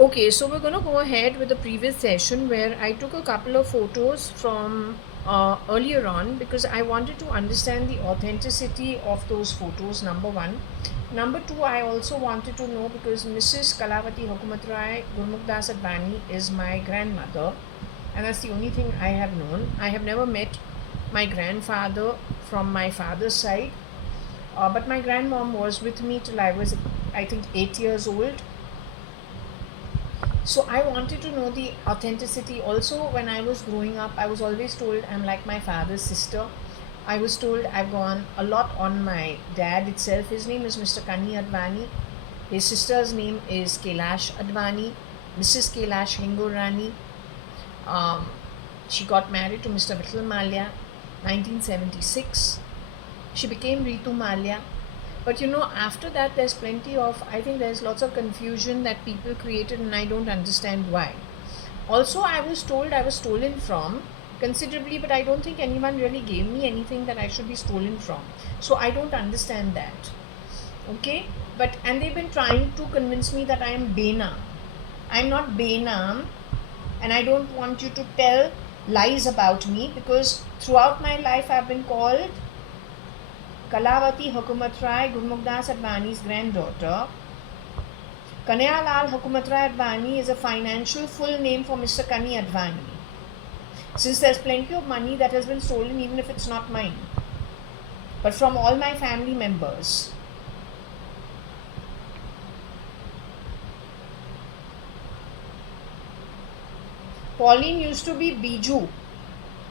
Okay, so we're going to go ahead with the previous session where I took a couple of photos from earlier on because I wanted to understand the authenticity of those photos, number one. Number two, I also wanted to know because Mrs. Kalavati Hukumat Rai Gurmukdas Advani is my grandmother, and that's the only thing I have known. I have never met my grandfather from my father's side, but my grandmom was with me till I was, I think, 8 years old. So I wanted to know the authenticity. Also, when I was growing up, I was always told I'm like my father's sister. I was told I've gone a lot on my dad itself. His name is Mr. Kani Advani. His sister's name is Kailash Advani, Mrs. Kailash Hingorani. Um, she got married to Mr. Vittal Malia, 1976. She became Ritu Malia. But after that, there's plenty of, I think there's lots of confusion that people created, and I don't understand why. Also, I was told I was stolen from considerably, but I don't think anyone really gave me anything that I should be stolen from. So I don't understand that. Okay? And they've been trying to convince me that I am Bena. I'm not Bena, and I don't want you to tell lies about me because throughout my life I've been called Kalavati Hukumat Rai Gurmukdas Advani's granddaughter. Kanayalal Hukumat Rai Advani is a financial full name for Mr. Kani Advani. Since there's plenty of money that has been stolen, even if it's not mine, but from all my family members. Pauline used to be Biju,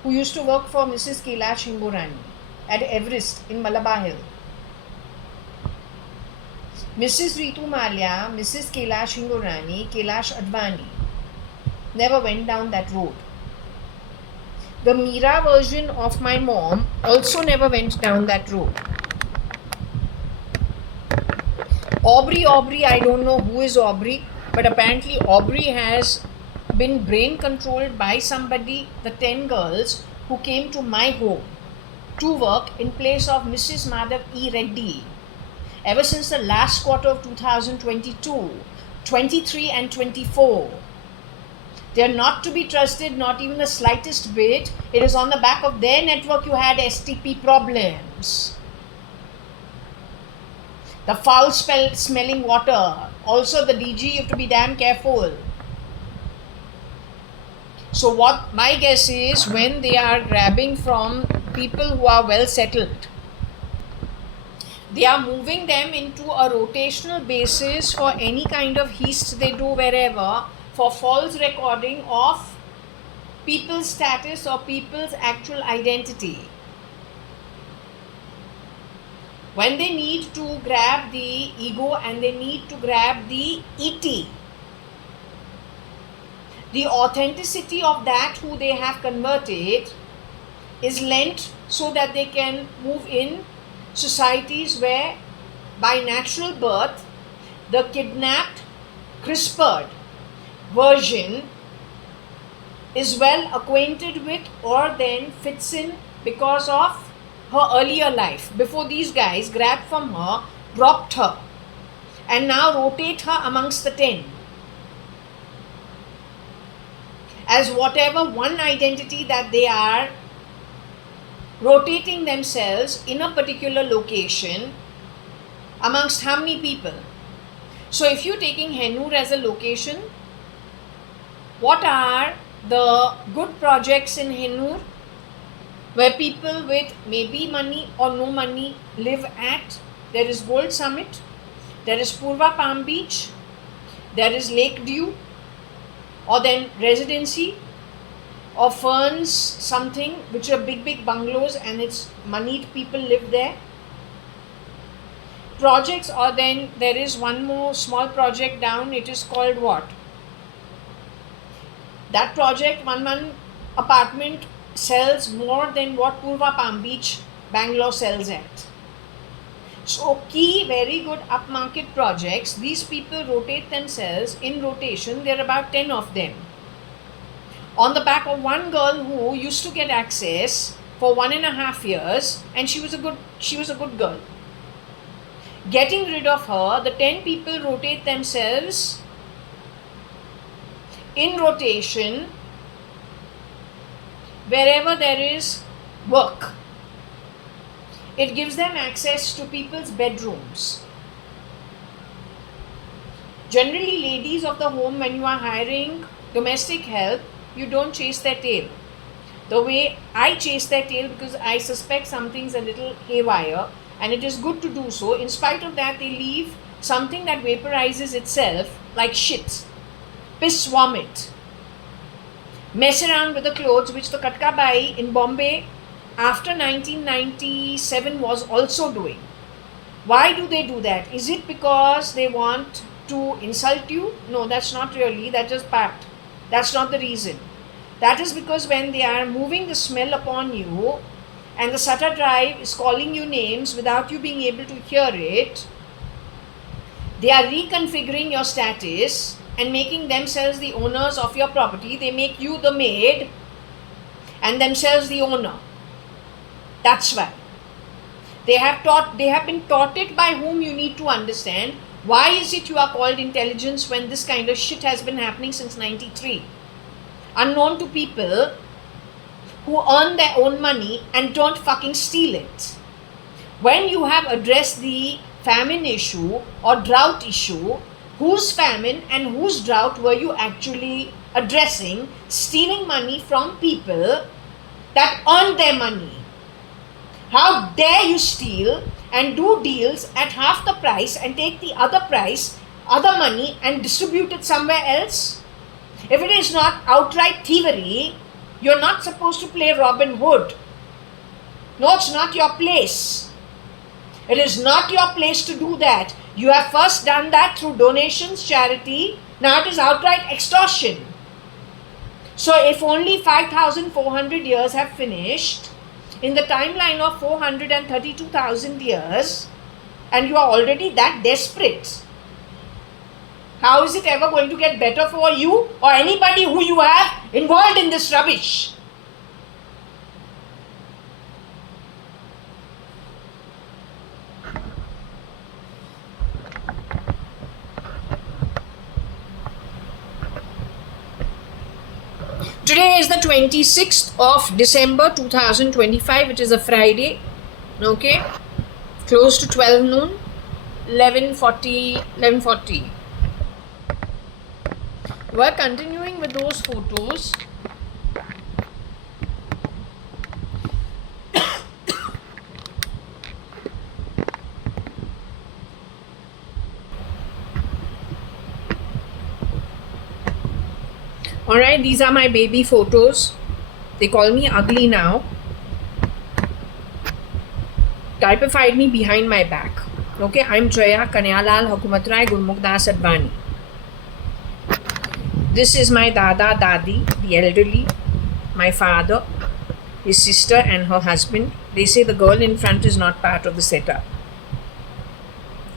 who used to work for Mrs. Kailash Hingorani at Everest in Malabar Hill. Mrs. Ritu Malia, Mrs. Kailash Hingorani, Kailash Advani never went down that road. The Meera version of my mom also never went down that road. Aubrey, I don't know who is Aubrey, but apparently Aubrey has been brain controlled by somebody, the 10 girls who came to my home to work in place of Mrs. Madhav E. Reddy ever since the last quarter of 2022, 23 and 24. They are not to be trusted, not even the slightest bit. It is on the back of their network you had STP problems. The foul smelling water. Also the DG, you have to be damn careful. So what my guess is, when they are grabbing from people who are well settled, they are moving them into a rotational basis for any kind of heist they do wherever, for false recording of people's status or people's actual identity. When they need to grab the ego and they need to grab the ET, the authenticity of that who they have converted is lent so that they can move in societies where by natural birth the kidnapped, CRISPRed version is well acquainted with or then fits in because of her earlier life, before these guys grabbed from her, dropped her, and now rotate her amongst the 10 as whatever one identity that they are rotating themselves in a particular location amongst how many people. So if you're taking Hennur as a location, what are the good projects in Hennur where people with maybe money or no money live at? There is Gold Summit, there is Purva Palm Beach, there is Lake Dew, or then Residency, or Ferns something, which are big bungalows and it's moneyed people live there. Projects, or then there is one more small project down, it is called what? That project, one apartment sells more than what Purva Palm Beach, Bangalore sells at. So key, very good upmarket projects, these people rotate themselves in rotation, there are about 10 of them. On the back of one girl who used to get access for 1.5 years, and she was a good girl. Getting rid of her, the 10 people rotate themselves in rotation wherever there is work. It gives them access to people's bedrooms. Generally, ladies of the home, when you are hiring domestic help, you don't chase their tail. The way I chase their tail, because I suspect something's a little haywire, and it is good to do so. In spite of that, they leave something that vaporizes itself like shit, piss vomit, mess around with the clothes, which the Katka Bai in Bombay after 1997 was also doing. Why do they do that? Is it because they want to insult you? No, that's not really. That's just fact. That's not the reason. That is because when they are moving the smell upon you and the Sata drive is calling you names without you being able to hear it, they are reconfiguring your status and making themselves the owners of your property. They make you the maid and themselves the owner. That's why. They have been taught it by whom you need to understand. Why is it you are called intelligence when this kind of shit has been happening since 93? Unknown to people who earn their own money and don't fucking steal it. When you have addressed the famine issue or drought issue, whose famine and whose drought were you actually addressing? Stealing money from people that earned their money. How dare you steal and do deals at half the price and take the other price, other money, and distribute it somewhere else? If it is not outright thievery, you're not supposed to play Robin Hood. No, it's not your place. It is not your place to do that. You have first done that through donations, charity. Now it is outright extortion. So if only 5,400 years have finished, in the timeline of 432,000 years, and you are already that desperate, how is it ever going to get better for you or anybody who you have involved in this rubbish? Today is the 26th of December 2025. It is a Friday. Okay. Close to 12 noon. 11:40. We're continuing with those photos. Alright, these are my baby photos. They call me ugly now. Typified me behind my back. Okay, I'm Jaya, Kanyalal, Hukumatrai, Gurmukdas Advani. This is my Dada, Dadi, the elderly, my father, his sister and her husband. They say the girl in front is not part of the setup.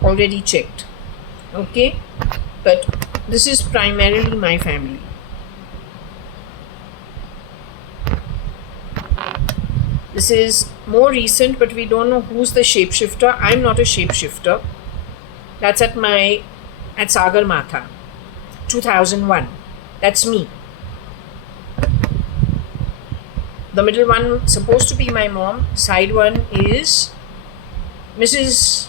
Already checked. Okay, but this is primarily my family. This is more recent, but we don't know who's the shapeshifter. I'm not a shapeshifter. That's at Sagar Matha, 2001. That's me. The middle one supposed to be my mom. Side one is Mrs.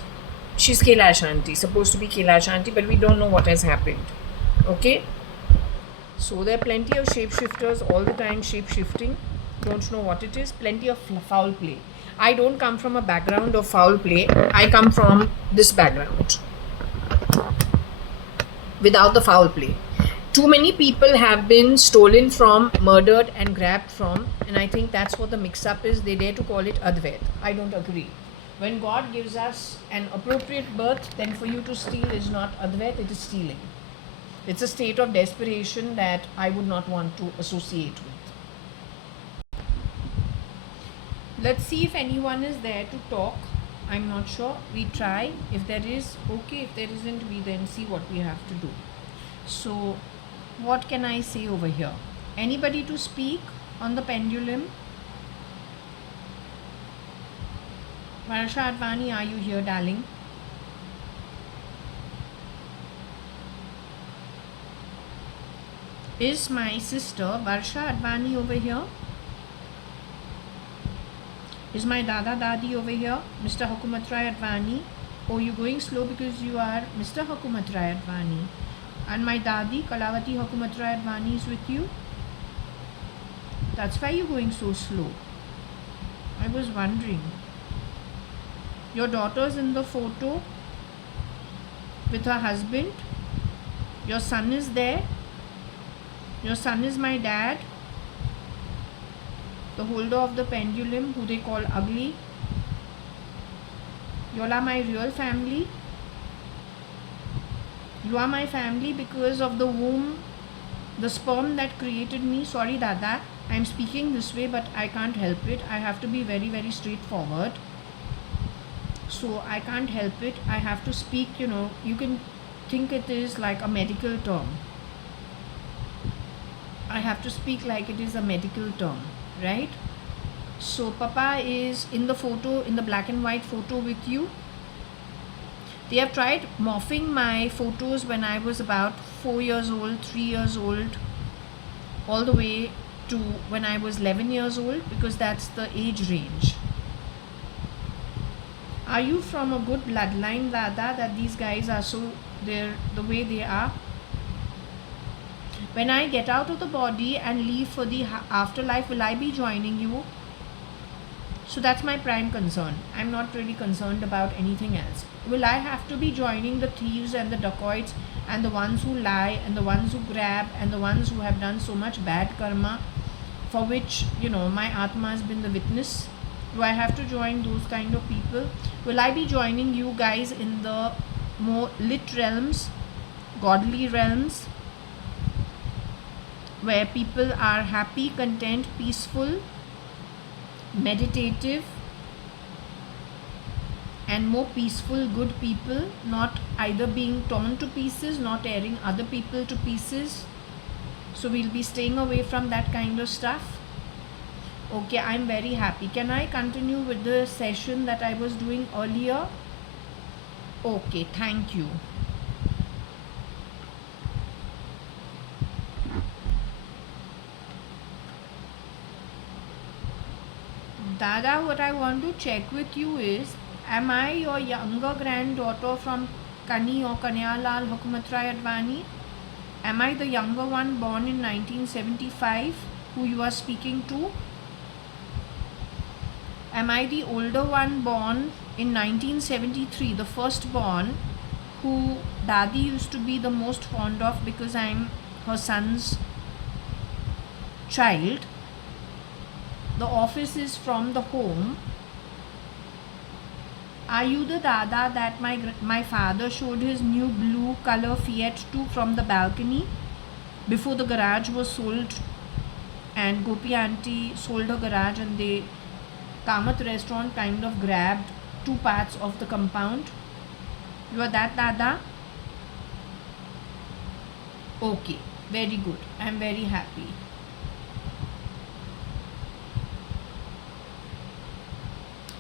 She's Kailash Aunty. Supposed to be Kailash Aunty, but we don't know what has happened. Okay? So there are plenty of shapeshifters all the time shape-shifting. Don't know what it is. Plenty of foul play. I don't come from a background of foul play. I come from this background without the foul play. Too many people have been stolen from, murdered and grabbed from, and I think that's what the mix-up is. They dare to call it Advait. I don't agree. When God gives us an appropriate birth, then for you to steal is not Advait, it is stealing. It's a state of desperation that I would not want to associate with. Let's see if anyone is there to talk. I'm not sure. We try. If there is, okay. If there isn't, we then see what we have to do. So, what can I say over here? Anybody to speak on the pendulum? JAYA.ADVANI, are you here, darling? Is my sister Varsha Advani over here? Is my Dada Dadi over here? Mr. Hukumat Rai Advani? Oh, you're going slow because you are Mr. Hukumat Rai Advani. And my Dadi Kalavati Hukumat Rai Advani is with you? That's why you're going so slow. I was wondering. Your daughter's in the photo with her husband. Your son is there. Your son is my dad, the holder of the pendulum, who they call ugly. You all are my real family. You are my family because of the womb, the sperm that created me. Sorry, Dada, I'm speaking this way, but I can't help it. I have to be very, very straightforward. So I can't help it. I have to speak, you can think it is like a medical term. I have to speak like it is a medical term, right? So Papa is in the photo, in the black and white photo with you. They have tried morphing my photos when I was about 4 years old, 3 years old, all the way to when I was 11 years old, because that's the age range. Are you from a good bloodline, Dada, that these guys are they're the way they are? When I get out of the body and leave for the afterlife, will I be joining you? So that's my prime concern. I'm not really concerned about anything else. Will I have to be joining the thieves and the dacoits and the ones who lie and the ones who grab and the ones who have done so much bad karma for which, my Atma has been the witness? Do I have to join those kind of people? Will I be joining you guys in the more lit realms, godly realms, where people are happy, content, peaceful, meditative, and more peaceful, good people, not either being torn to pieces, not tearing other people to pieces? So we'll be staying away from that kind of stuff. Okay, I'm very happy. Can I continue with the session that I was doing earlier? Okay, thank you. Dada, what I want to check with you is, am I your younger granddaughter from Kani or Kanyalal Hukumat Rai Advani? Am I the younger one born in 1975 who you are speaking to? Am I the older one born in 1973, the first born, who Dadi used to be the most fond of because I'm her son's child? The office is from the home. Are you the Dada that my father showed his new blue color Fiat to from the balcony before the garage was sold and Gopi auntie sold her garage and the Kamath restaurant kind of grabbed 2 parts of the compound? You are that Dada? Okay, very good. I am very happy.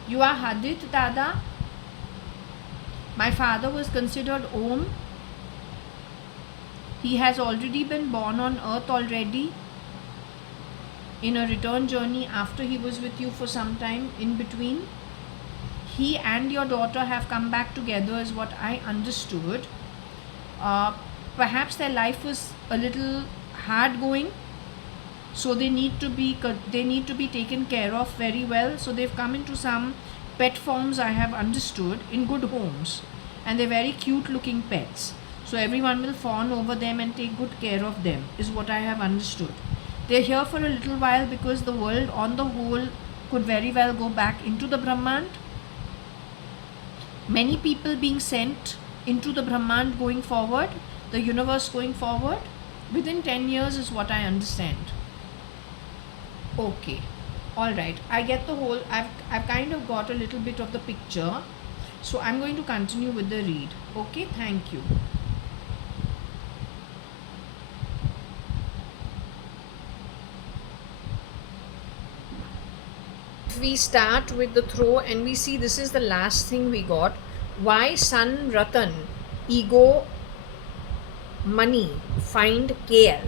You are Hadith, Dada? My father was considered Om. He has already been born on earth already in a return journey after he was with you for some time in between. He and your daughter have come back together is what I understood. Perhaps their life was a little hard going, so they need to be taken care of very well. So they've come into some pet forms, I have understood, in good homes, and they're very cute looking pets. So everyone will fawn over them and take good care of them is what I have understood. They're here for a little while because the world on the whole could very well go back into the Brahmand. Many people being sent into the Brahmand going forward, the universe going forward, within 10 years is what I understand. Okay, all right, I get the whole, I've kind of got a little bit of the picture. So I'm going to continue with the read. Okay, thank you. We start with the throw and we see this is the last thing we got. Why Sun Ratan, ego, money, find KL.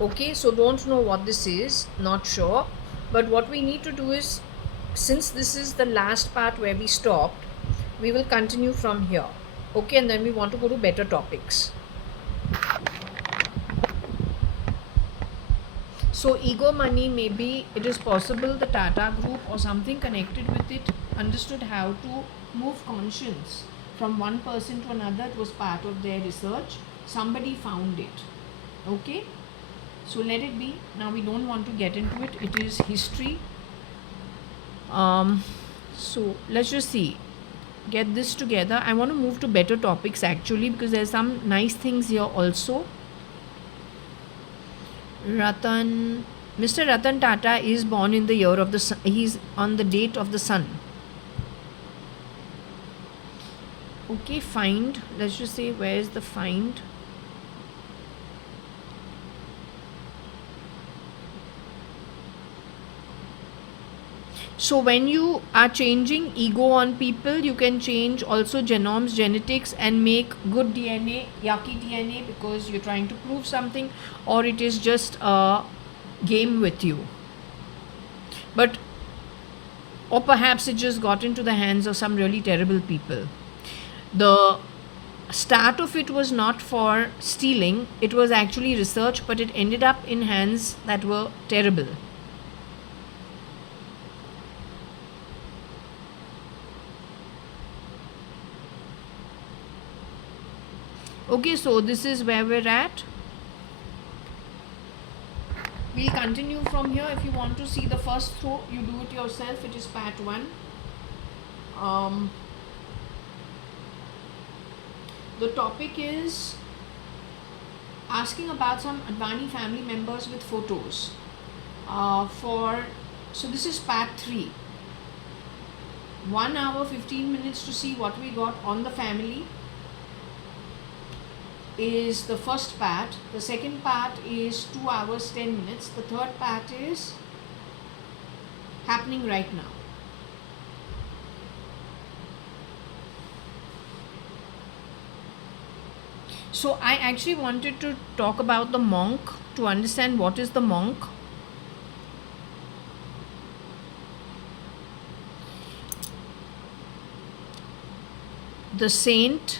Okay, so don't know what this is, not sure. But what we need to do is, since this is the last part where we stopped, we will continue from here. Okay, and then we want to go to better topics. So, ego money, maybe it is possible the Tata group or something connected with it understood how to move conscience from one person to another. It was part of their research. Somebody found it. Okay, so let it be. Now we don't want to get into it. It is history. So let's just see. Get this together. I want to move to better topics actually, because there's some nice things here also. Ratan, Mr. Ratan Tata is born in the year of the sun. He's on the date of the sun. Okay, find. Let's just say, where is the find? So when you are changing ego on people, you can change also genomes, genetics, and make good DNA, yucky DNA, because you're trying to prove something, or it is just a game with you. But, or perhaps it just got into the hands of some really terrible people. The start of it was not for stealing, it was actually research, but it ended up in hands that were terrible. Okay, so this is where we're at. We'll continue from here. If you want to see the first throw, you do it yourself. It is part 1. The topic is asking about some Advani family members with photos. So this is part 3. 1 hour 15 minutes to see what we got on the family is the first part. The second part is 2 hours 10 minutes. The third part is happening right now. So I actually wanted to talk about the monk, to understand what is the monk. The saint,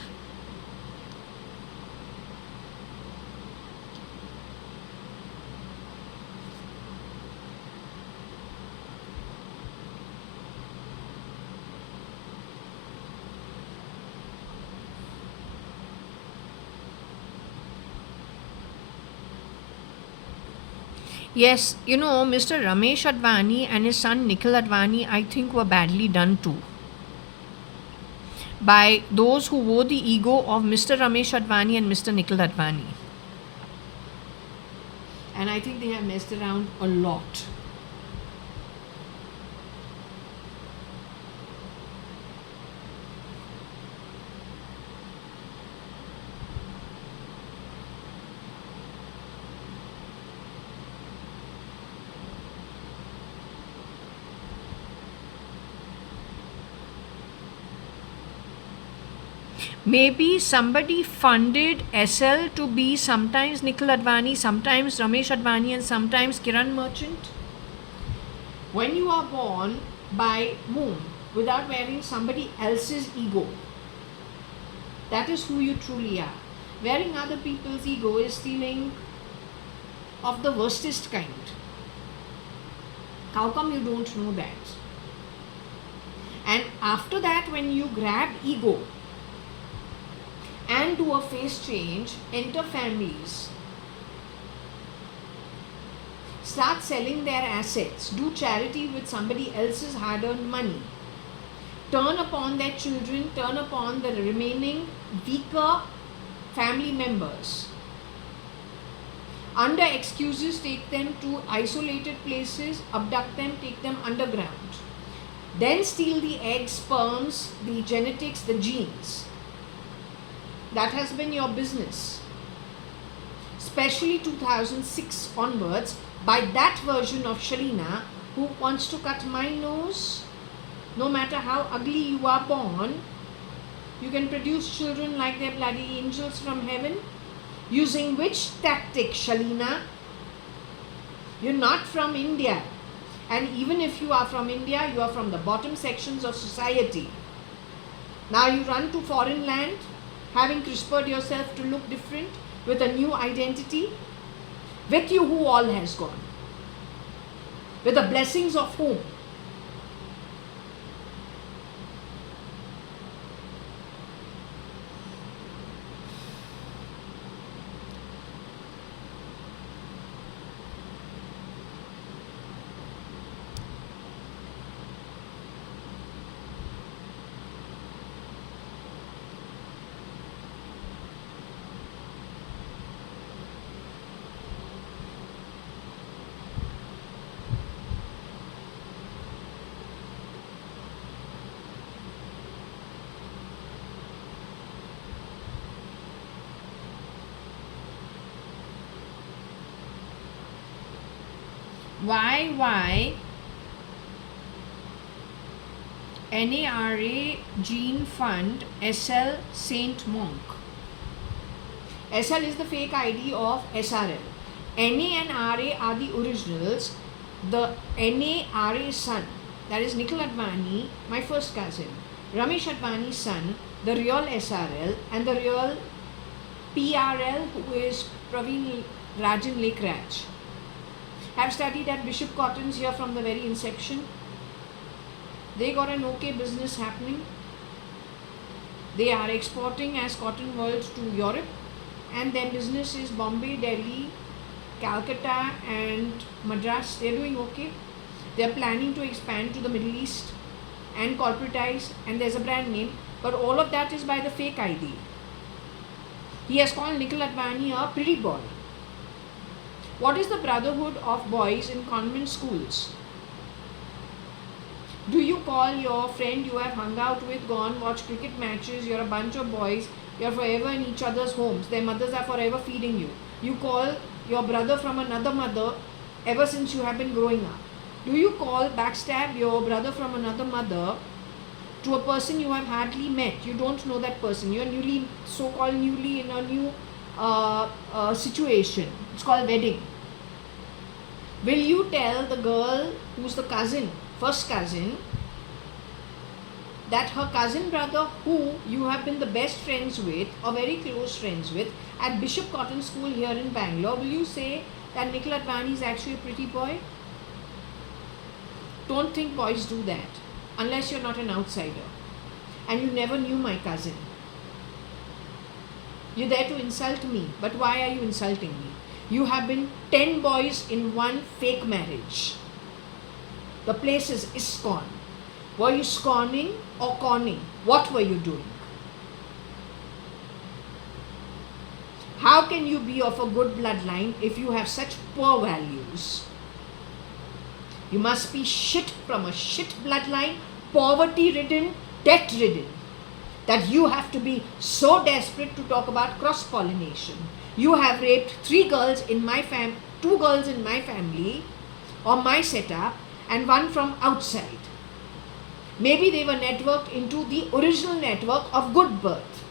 yes, you know, Mr. Ramesh Advani and his son Nikhil Advani, I think, were badly done too by those who wore the ego of Mr. Ramesh Advani and Mr. Nikhil Advani. And I think they have messed around a lot. Maybe somebody funded SL to be sometimes Nikhil Advani, sometimes Ramesh Advani, and sometimes Kiran Merchant. When you are born by womb without wearing somebody else's ego, that is who you truly are. Wearing other people's ego is stealing of the worstest kind. How come you don't know that? And after that, when you grab ego and do a face change, enter families, start selling their assets, do charity with somebody else's hard-earned money, turn upon their children, turn upon the remaining weaker family members, under excuses take them to isolated places, abduct them, take them underground, then steal the eggs, sperms, the genetics, the genes. That has been your business, especially 2006 onwards, by that version of Shalina who wants to cut my nose. No matter how ugly you are born, you can produce children like they're bloody angels from heaven. Using which tactic, Shalina? You're not from India. And even if you are from India, you are from the bottom sections of society. Now you run to foreign land, having crispered yourself to look different, with a new identity. With you, who all has gone? With the blessings of whom? JAYA.ADVANI Gene Fund SL Saint Monk. SL is the fake ID of SRL. NA and RA are the originals. The NA RA son, that is Nikhil Advani, my first cousin. Ramesh Advani's son, the real SRL, and the real PRL, who is Praveen Rajan Lekraj. Have studied at Bishop Cotton's here from the very inception. They got an okay business happening. They are exporting as Cotton World to Europe, and their business is Bombay, Delhi, Calcutta and Madras. They are doing okay. They are planning to expand to the Middle East and corporatize, and there's a brand name, but all of that is by the fake ID. He has called Nikhil Advani a pretty boy. What is the brotherhood of boys in convent schools? Do you call your friend you have hung out with, gone, watch cricket matches, you're a bunch of boys, you're forever in each other's homes, their mothers are forever feeding you. You call your brother from another mother ever since you have been growing up. Do you call, backstab your brother from another mother to a person you have hardly met? You don't know that person. You're newly, so-called newly in a new situation. It's called wedding. Will you tell the girl who's the cousin, first cousin, that her cousin brother who you have been the best friends with or very close friends with at Bishop Cotton School here in Bangalore, will you say that Nikhil Advani is actually a pretty boy? Don't think boys do that unless you're not an outsider and you never knew my cousin. You're there to insult me, but why are you insulting me? You have been 10 boys in one fake marriage. The place is ISKCON. Were you scorning or conning? What were you doing? How can you be of a good bloodline if you have such poor values? You must be shit from a shit bloodline, poverty-ridden, debt-ridden, that you have to be so desperate to talk about cross-pollination. You have raped 3 girls in my 2 girls in my family or my setup and 1 from outside. Maybe they were networked into the original network of good birth.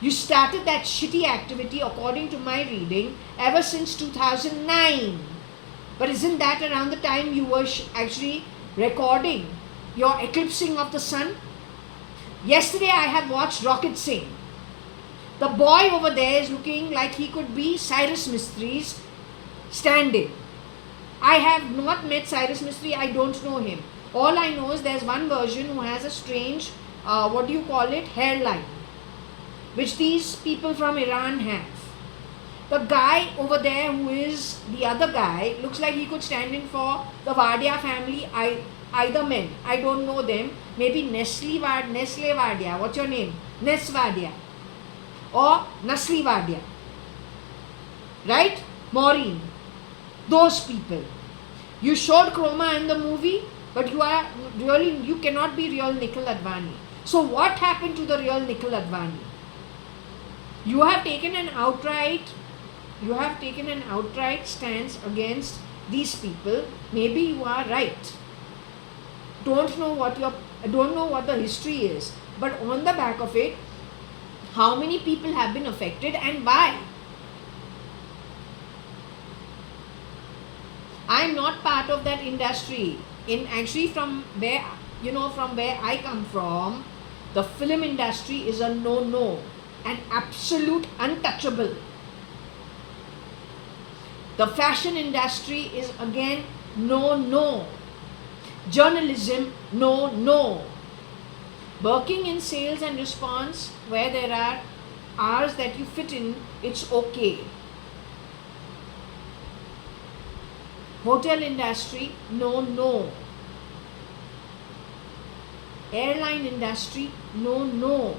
You started that shitty activity, according to my reading, ever since 2009. But isn't that around the time you were actually recording your eclipsing of the sun? Yesterday I have watched Rocket Singh. The boy over there is looking like he could be Cyrus Mistri's stand-in. I have not met Cyrus Mistry, I don't know him. All I know is there's one version who has a strange, hairline, which these people from Iran have. The guy over there who is the other guy looks like he could stand in for the Wadia family, either men. I don't know them. Maybe Nestle Wadia. What's your name? Nes Wadia. Or Nasli Wadia. Right? Maureen. Those people. You showed Chroma in the movie, but you cannot be real Nikhil Advani. So what happened to the real Nikhil Advani? You have taken an outright stance against these people. Maybe you are right. Don't know what the history is, but on the back of it, how many people have been affected and why? I'm not part of that industry. In actually, from where I come from, the film industry is a no, an absolute untouchable. The fashion industry is again no. Journalism, no. Working in sales and response, where there are hours that you fit in, it's okay. Hotel industry, no. Airline industry, no.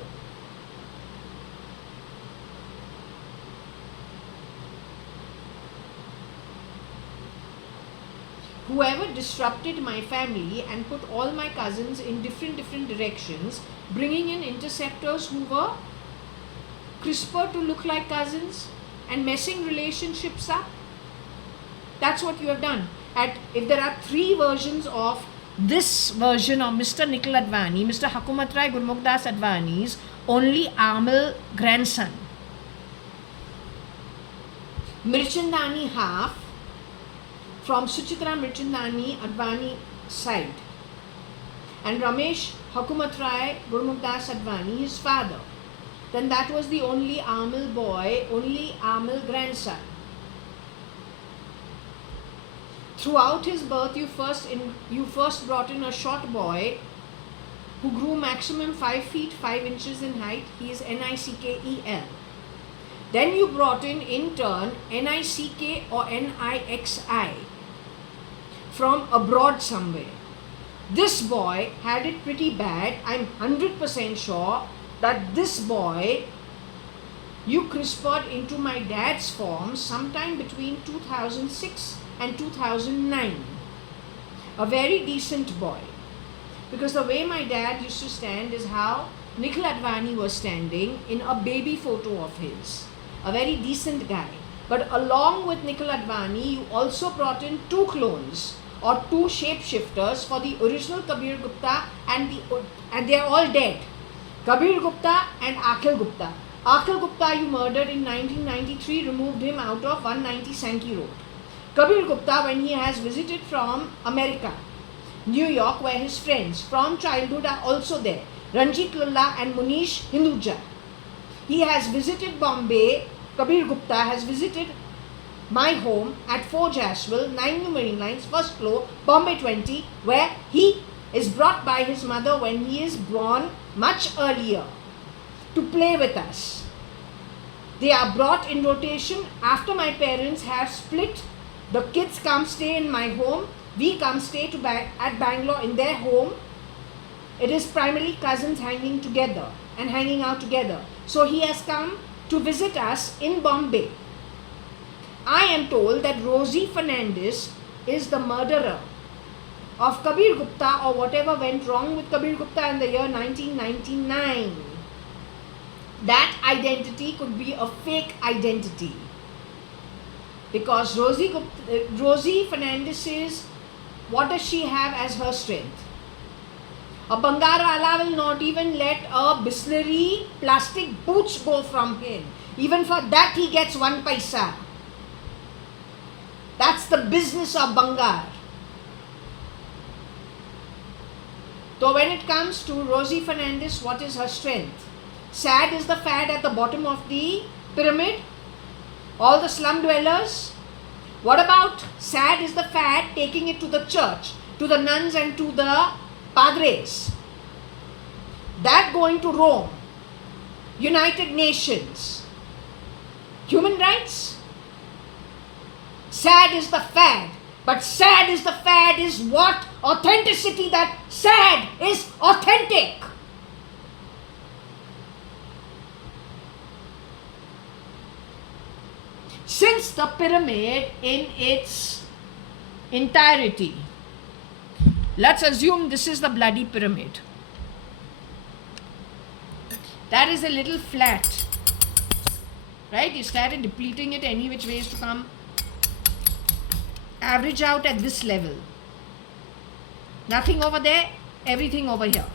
Whoever disrupted my family and put all my cousins in different directions, bringing in interceptors who were crisper to look like cousins and messing relationships up, that's what you have done. If there are 3 versions of this version of Mr. Nikhil Advani, Mr. Hakumat Rai Gurmukhdas Advani's only Amil grandson, Mirchandani half from Suchitra Mirchandani Advani side, and Ramesh Hakumat Rai Gurmukhdas Advani, his father. Then that was the only Amil boy, only Amil grandson. Throughout his birth, you first brought in a short boy who grew maximum 5 feet 5 inches in height. He is Nikel. Then you brought in turn Nick or Nixi from abroad somewhere. This boy had it pretty bad. I'm 100% sure that this boy you crispered into my dad's form sometime between 2006 and 2009. A very decent boy. Because the way my dad used to stand is how Nikhil Advani was standing in a baby photo of his. A very decent guy. But along with Nikhil Advani, you also brought in 2 clones or 2 shapeshifters for the original Kabir Gupta, and they are all dead. Kabir Gupta and Akhil Gupta. Akhil Gupta you murdered in 1993, removed him out of 190 Sankey Road. Kabir Gupta, when he has visited from America, New York, where his friends from childhood are also there, Ranjit Lulla and Munish Hinduja. He has visited Bombay. Kabir Gupta has visited my home at 4 Jaswell, 9 New Marine Lines, first floor, Bombay 20, where he is brought by his mother when he is born much earlier to play with us. They are brought in rotation after my parents have split. The kids come stay in my home. We come stay at Bangalore in their home. It is primarily cousins hanging together and hanging out together. So he has come to visit us in Bombay. I am told that Rosie Fernandez is the murderer of Kabir Gupta, or whatever went wrong with Kabir Gupta in the year 1999. That identity could be a fake identity. Because Rosie Fernandez, what does she have as her strength? A Bangarwala will not even let a Bisleri plastic boots go from him. Even for that he gets 1 paisa. That's the business of Bangar. So when it comes to Rosie Fernandez, what is her strength? Sad is the fad at the bottom of the pyramid. All the slum dwellers. What about sad is the fad taking it to the church, to the nuns and to the padres? That going to Rome, United Nations, human rights? Sad is the fad. But sad is the fad is what? Authenticity, that sad is authentic. Since the pyramid in its entirety, let's assume this is the bloody pyramid. That is a little flat, right? You started depleting it any which ways to come. Average out at this level. Nothing over there, everything over here.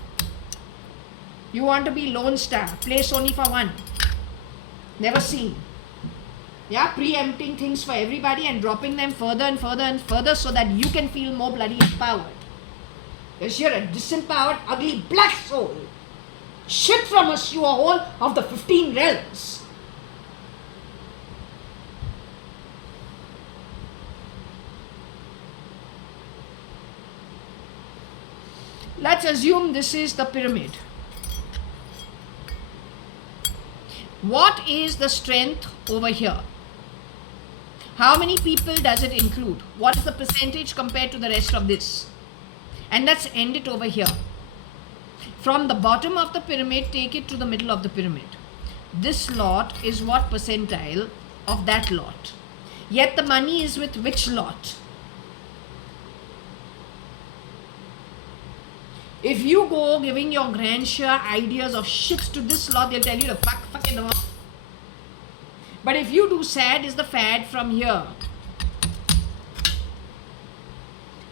You want to be Lone Star, play Sony for 1. Never seen. Yeah, preempting things for everybody and dropping them further and further and further so that you can feel more bloody empowered. Because you're a disempowered, ugly black soul. Shit from us, you a whole of the 15 realms. Let's assume this is the pyramid. What is the strength over here? How many people does it include? What is the percentage compared to the rest of this? And let's end it over here. From the bottom of the pyramid, take it to the middle of the pyramid. This lot is what percentile of that lot? Yet the money is with which lot? If you go giving your grandeur ideas of shit to this lot, they'll tell you to fuck it off. But if you do sad is the fad from here.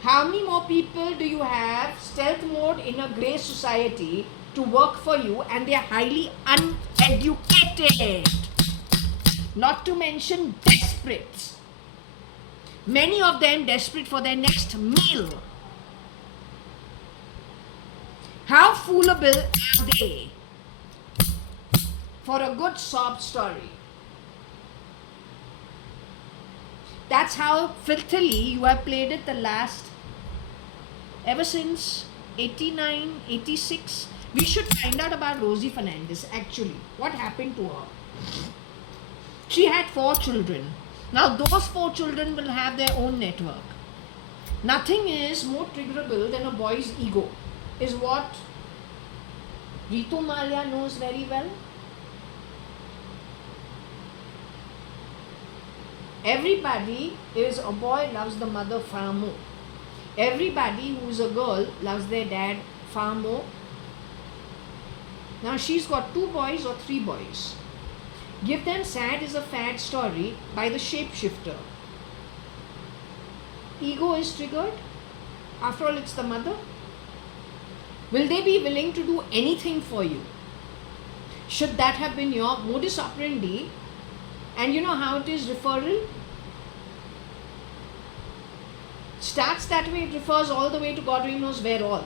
How many more people do you have stealth mode in a grey society to work for you and they are highly uneducated? Not to mention desperate. Many of them desperate for their next meal. How foolable are they for a good sob story? That's how filthily you have played it the last, ever since 89, 86. We should find out about Rosie Fernandez actually. What happened to her? She had 4 children. Now those 4 children will have their own network. Nothing is more triggerable than a boy's ego, is what Ritu Malia knows very well. Everybody is a boy loves the mother far more. Everybody who is a girl loves their dad far more. Now she's got 2 boys or 3 boys. Give them sad is a fad story by the shapeshifter. Ego is triggered. After all, it's the mother. Will they be willing to do anything for you? Should that have been your modus operandi? And you know how it is referral? Starts that way, it refers all the way to God only knows where all.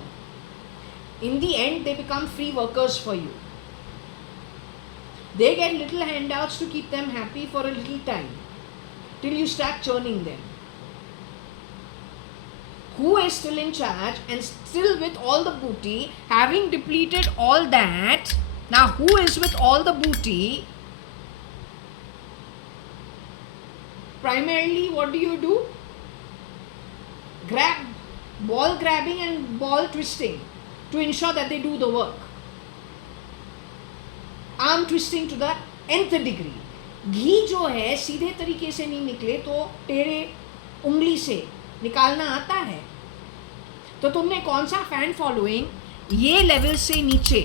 In the end, they become free workers for you. They get little handouts to keep them happy for a little time, till you start churning them. Who is still in charge and still with all the booty, having depleted all that? Now who is with all the booty? Primarily, what do? Grab, ball grabbing and ball twisting to ensure that they do the work. Arm twisting to the nth degree. घी जो है सीधे तरीके से नहीं निकले तो टेढ़े उंगली से निकालना आता है. तो तुमने कौन सा फैन फॉलोइंग ये लेवल से नीचे.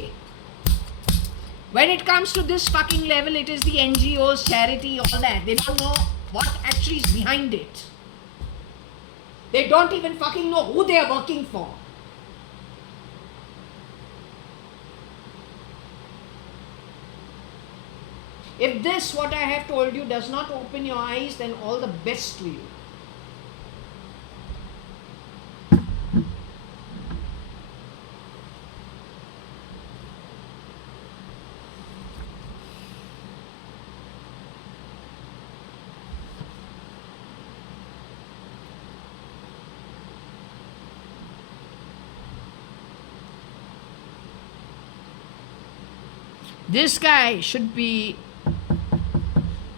When it comes to this fucking level, it is the NGOs, charity, all that. They don't know what actually is behind it. They don't even fucking know who they are working for. If this, what I have told you, does not open your eyes, then all the best to you. This guy should be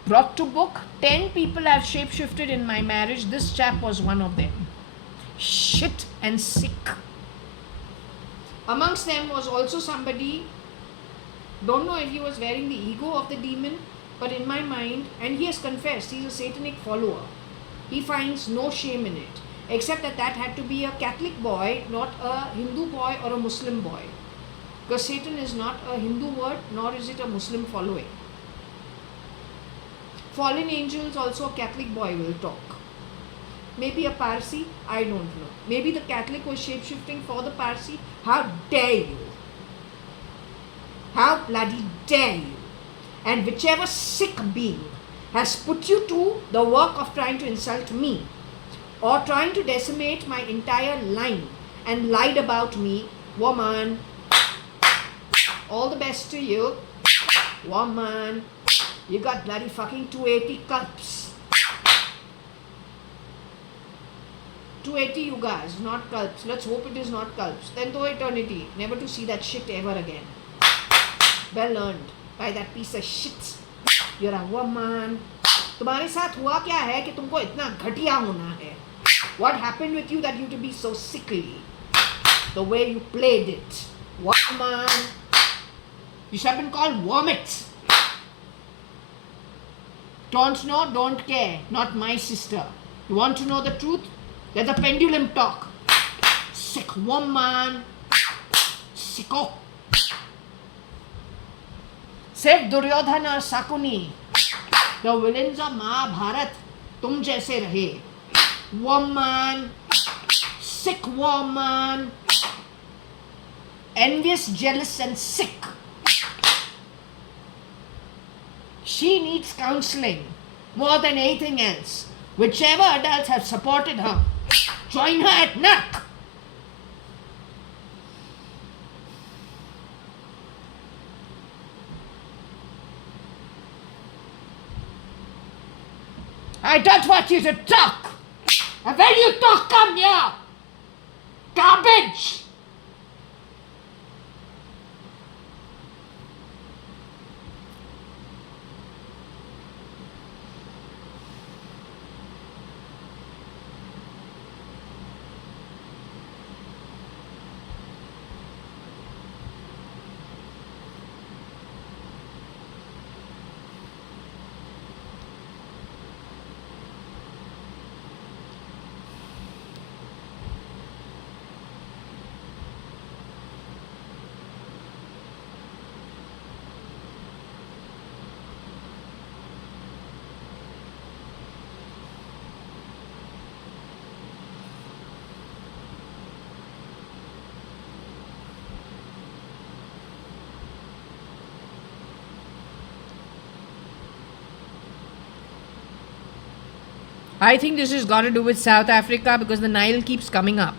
brought to book. 10 people have shapeshifted in my marriage. This chap was one of them. Shit and sick. Amongst them was also somebody, don't know if he was wearing the ego of the demon, but in my mind, and he has confessed, he's a satanic follower. He finds no shame in it, except that that had to be a Catholic boy, not a Hindu boy or a Muslim boy. Because Satan is not a Hindu word, nor is it a Muslim following. Fallen angels, also a Catholic boy will talk. Maybe a Parsi, I don't know. Maybe the Catholic was shape-shifting for the Parsi. How dare you? How bloody dare you? And whichever sick being has put you to the work of trying to insult me or trying to decimate my entire line and lied about me, woman, all the best to you, woman. You got bloody fucking 280 culps. 280 you guys, not culps. Let's hope it is not culps. Then to eternity, never to see that shit ever again. Well earned by that piece of shit. You're a woman. तुम्हारे साथ हुआ क्या है कि तुमको इतना घटिया होना है? What happened with you that you to be so sickly? The way you played it. Woman. You should have been called vomit. Don't know, don't care. Not my sister. You want to know the truth? Let the pendulum talk. Sick woman. Sicko. Save Duryodhana और Sakuni. The villains of Mahabharat. तुम जैसे रहे. Woman. Sick woman. Envious, jealous and sick. She needs counseling more than anything else. Whichever adults have supported her, join her at NAC. I don't want you to talk. And when you talk, come here. Garbage. I think this has got to do with South Africa because the Nile keeps coming up.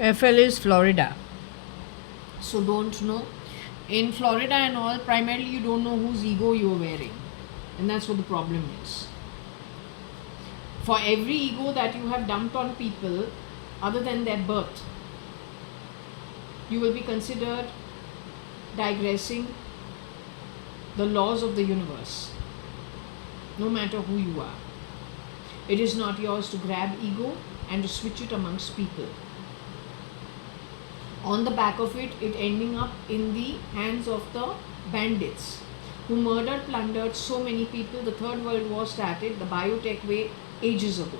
FL is Florida. So don't know. In Florida and all, primarily you don't know whose ego you're wearing. And that's what the problem is. For every ego that you have dumped on people, other than their birth, you will be considered digressing the laws of the universe. No matter who you are. It is not yours to grab ego and to switch it amongst people. On the back of it, it ending up in the hands of the bandits who murdered, plundered so many people. The Third World War started the biotech way ages ago.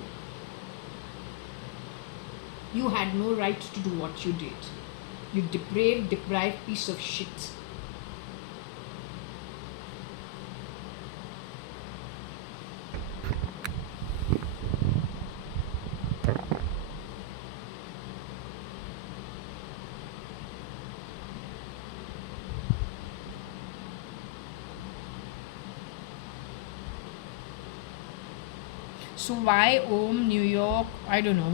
You had no right to do what you did. You deprived piece of shit. So why New York? I don't know.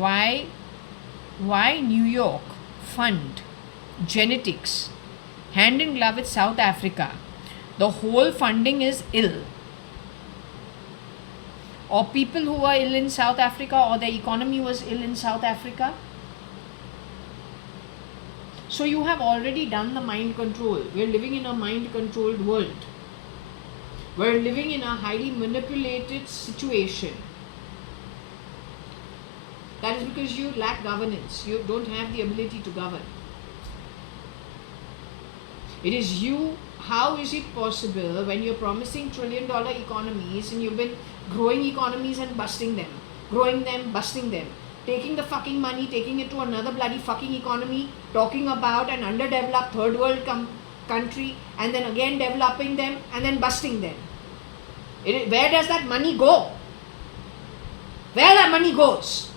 Why New York fund genetics hand in glove with South Africa? The whole funding is ill. Or people who are ill in South Africa, or the economy was ill in South Africa. So you have already done the mind control. We're living in a mind controlled world. We're living in a highly manipulated situation. That is because you lack governance. You don't have the ability to govern. It is you. How is it possible when you're promising trillion-dollar economies and you've been growing economies and busting them, growing them, busting them, taking the fucking money, taking it to another bloody fucking economy, talking about an underdeveloped third world country, and then again developing them and then busting them. Where does that money go? Where that money goes?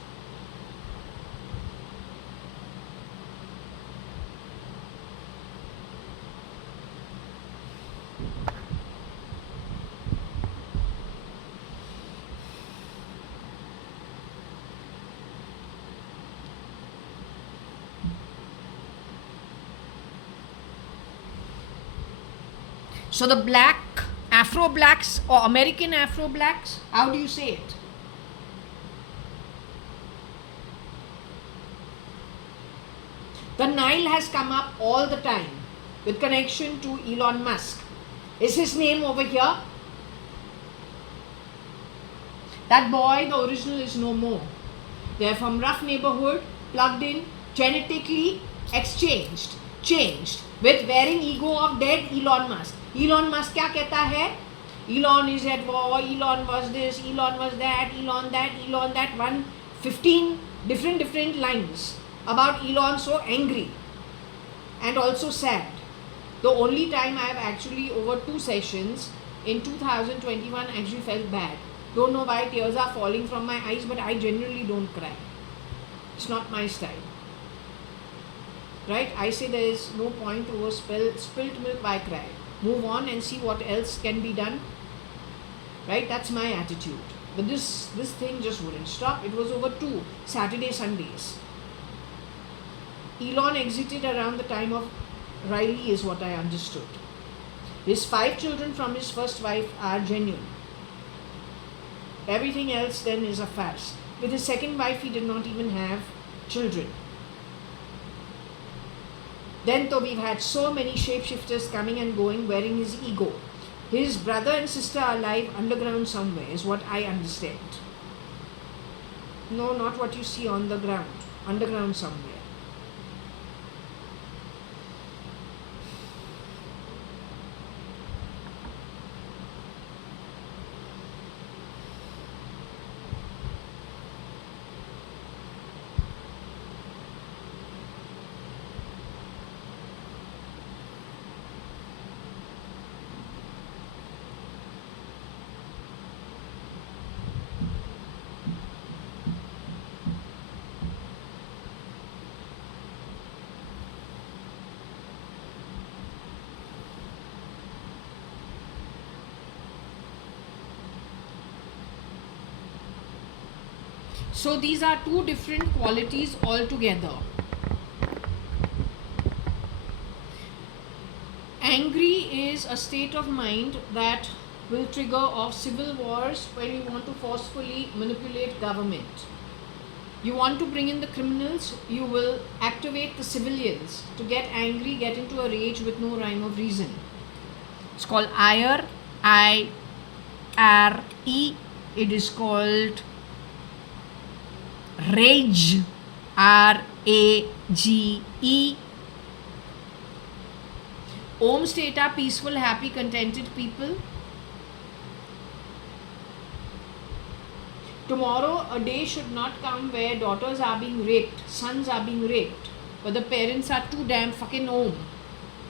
So the black Afro blacks or American Afro blacks, how do you say it? The Nile has come up all the time with connection to Elon Musk. Is his name over here? That boy, the original, is no more. They are from rough neighborhood, plugged in, genetically exchanged, changed with wearing ego of dead Elon Musk. Elon Musk क्या कहता है? Elon is at war, Elon was this, Elon was that, Elon that, 15 different lines about Elon, so angry and also sad. The only time I have actually, over 2 sessions in 2021, actually felt bad. Don't know why tears are falling from my eyes, but I generally don't cry. It's not my style. Right? I say there is no point over spilt milk, why cry? Move on and see what else can be done. Right? That's my attitude. But this thing just wouldn't stop. It was over 2 Saturday, Sundays. Elon exited around the time of Riley is what I understood. His 5 children from his first wife are genuine. Everything else then is a farce. With his second wife, he did not even have children. Then though we've had so many shapeshifters coming and going wearing his ego. His brother and sister are alive underground somewhere is what I understand. No, not what you see on the ground. Underground somewhere. So these are 2 different qualities altogether. Angry is a state of mind that will trigger off civil wars when you want to forcefully manipulate government. You want to bring in the criminals, you will activate the civilians to get angry, get into a rage with no rhyme or reason. It's called ire, I-R-E. It is called rage, R-A-G-E. Om state are peaceful, happy, contented people. Tomorrow a day should not come where daughters are being raped, sons are being raped, but the parents are too damn fucking Om.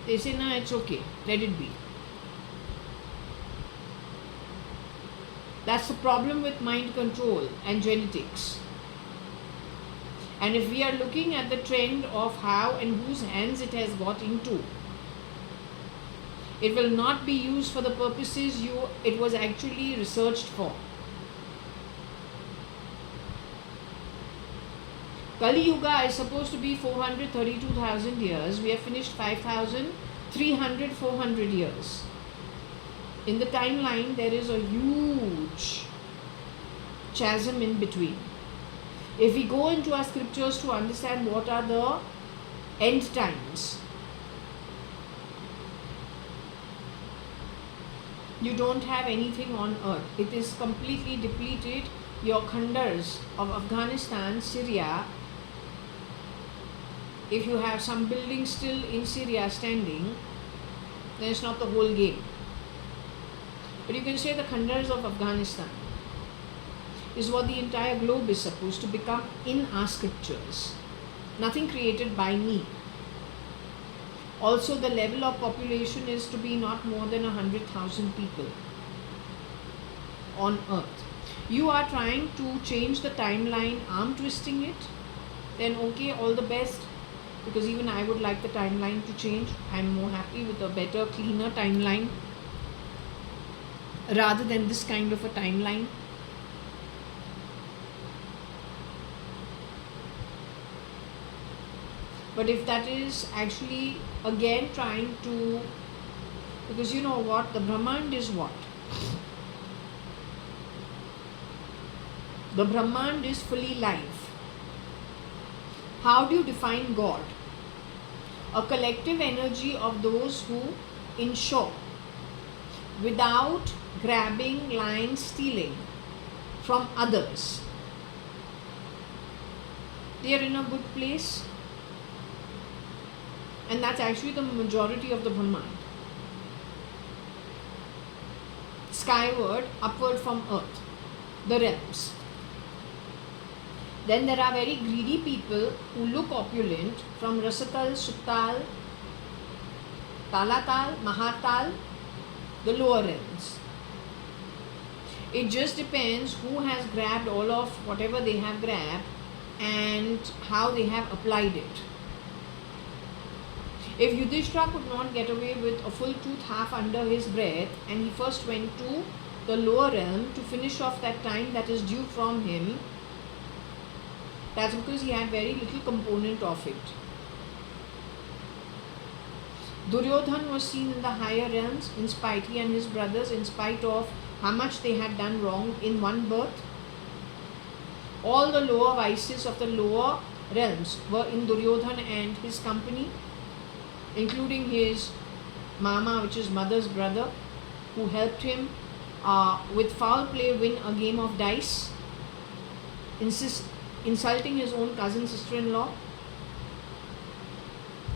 They say, nah, it's okay, let it be. That's the problem with mind control and genetics. And if we are looking at the trend of how and whose hands it has got into, it will not be used for the purposes it was actually researched for. Kali Yuga is supposed to be 432,000 years. We have finished 5,300, 400 years. In the timeline, there is a huge chasm in between. If we go into our scriptures to understand what are the end times, you don't have anything on earth. It is completely depleted. Your khandars of Afghanistan, Syria, if you have some buildings still in Syria standing, then it's not the whole game. But you can say the khandars of Afghanistan. is what the entire globe is supposed to become in our scriptures. Nothing created by me. Also, the level of population is to be not more than 100,000 people on earth. You are trying to change the timeline, arm twisting it, then okay, all the best, because even I would like the timeline to change. I'm more happy with a better, cleaner timeline rather than this kind of a timeline. But if that is actually again trying to, because you know what, the Brahmand is what? The Brahmand is fully live. How do you define God? A collective energy of those who ensure, without grabbing, lying, stealing from others, they are in a good place. And that's actually the majority of the Brahmand. Skyward, upward from earth, the realms. Then there are very greedy people who look opulent from Rasatal, Suptal, Talatal, Mahatal, the lower realms. It just depends who has grabbed all of whatever they have grabbed and how they have applied it. If Yudhishthira could not get away with a full tooth half under his breath and he first went to the lower realm to finish off that time that is due from him, that's because he had very little component of it. Duryodhan was seen in the higher realms in spite, he and his brothers, in spite of how much they had done wrong in one birth. All the lower vices of the lower realms were in Duryodhan and his company, including his mama, which is mother's brother, who helped him with foul play win a game of dice, insulting his own cousin sister-in-law,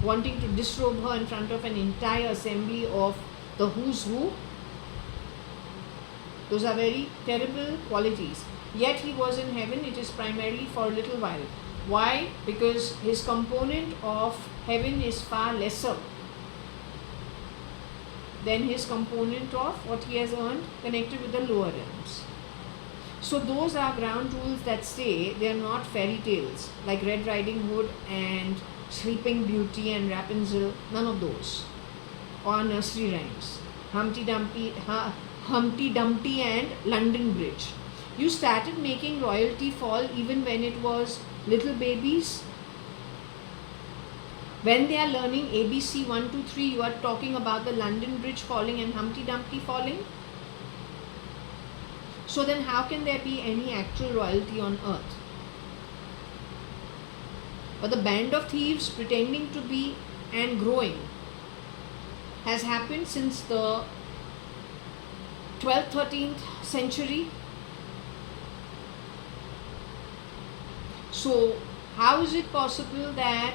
wanting to disrobe her in front of an entire assembly of the who's who. Those are very terrible qualities. Yet he was in heaven, it is primarily for a little while. Why? Because his component of heaven is far lesser than his component of what he has earned connected with the lower realms. So those are ground rules that say they are not fairy tales like Red Riding Hood and Sleeping Beauty and Rapunzel, none of those. Or nursery rhymes, Humpty Dumpty and London Bridge. You started making royalty fall even when it was little babies. When they are learning ABC 1, 2, 3, you are talking about the London Bridge falling and Humpty Dumpty falling. So then how can there be any actual royalty on earth? But the band of thieves pretending to be and growing has happened since the 12th, 13th century. So how is it possible that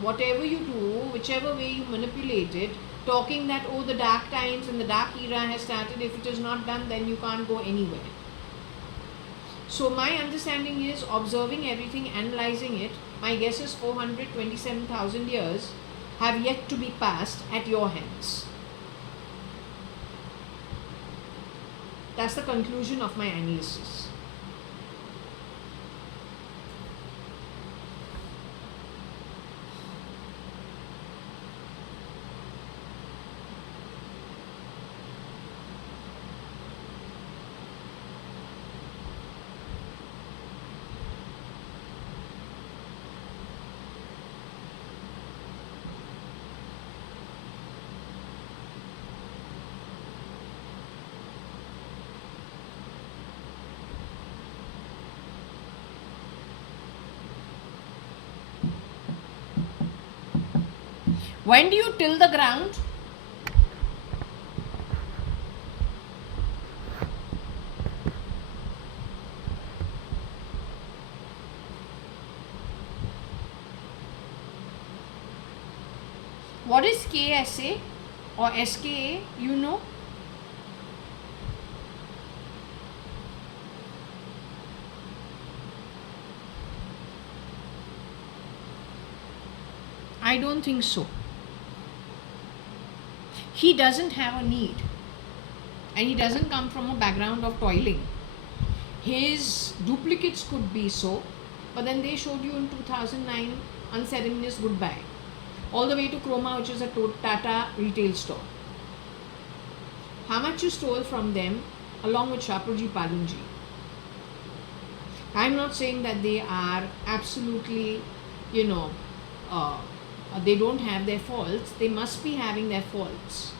whatever you do, whichever way you manipulate it, talking that, oh, the dark times and the dark era has started, if it is not done, then you can't go anywhere. So my understanding is, observing everything, analyzing it, my guess is 427,000 years have yet to be passed at your hands. That's the conclusion of my analysis. When do you till the ground? What is KSA or SKA? You know? I don't think so. He doesn't have a need, and he doesn't come from a background of toiling. His duplicates could be so, but then they showed you in 2009 unceremonious goodbye, all the way to Chroma, which is a Tata retail store. How much you stole from them along with Shapoorji Palunji? I'm not saying that they are absolutely, they don't have their faults. They must be having their faults.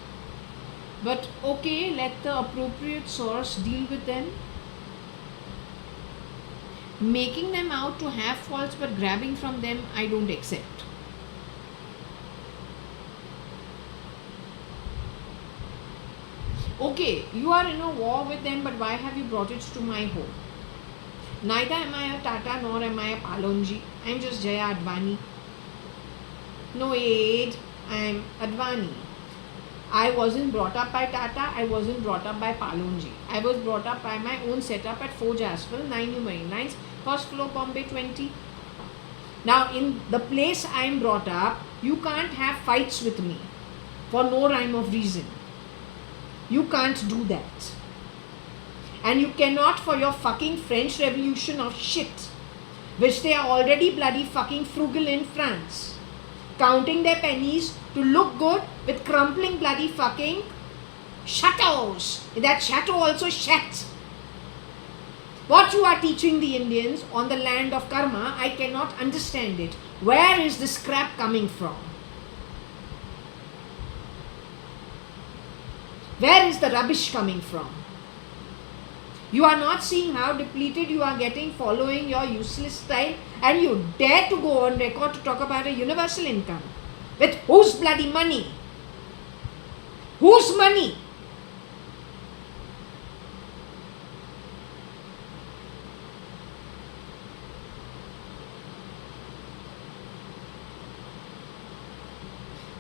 But okay, let the appropriate source deal with them. Making them out to have faults but grabbing from them, I don't accept. Okay, you are in a war with them, but why have you brought it to my home? Neither am I a Tata nor am I a Palonji. I am just JAYA.ADVANI. No aid, I am Advani. I wasn't brought up by Tata, I wasn't brought up by Palonji. I was brought up by my own setup at 4 Jaswal, 9 New Marine Lines, first floor, Bombay 20. Now, in the place I am brought up, you can't have fights with me for no rhyme of reason. You can't do that. And you cannot, for your fucking French Revolution of shit, which they are already bloody fucking frugal in France, counting their pennies to look good with crumpling bloody fucking chateaus. That chateau also shat. What you are teaching the Indians on the land of karma, I cannot understand it. Where is this crap coming from? Where is the rubbish coming from? You are not seeing how depleted you are getting following your useless style, and you dare to go on record to talk about a universal income. With whose bloody money? Whose money?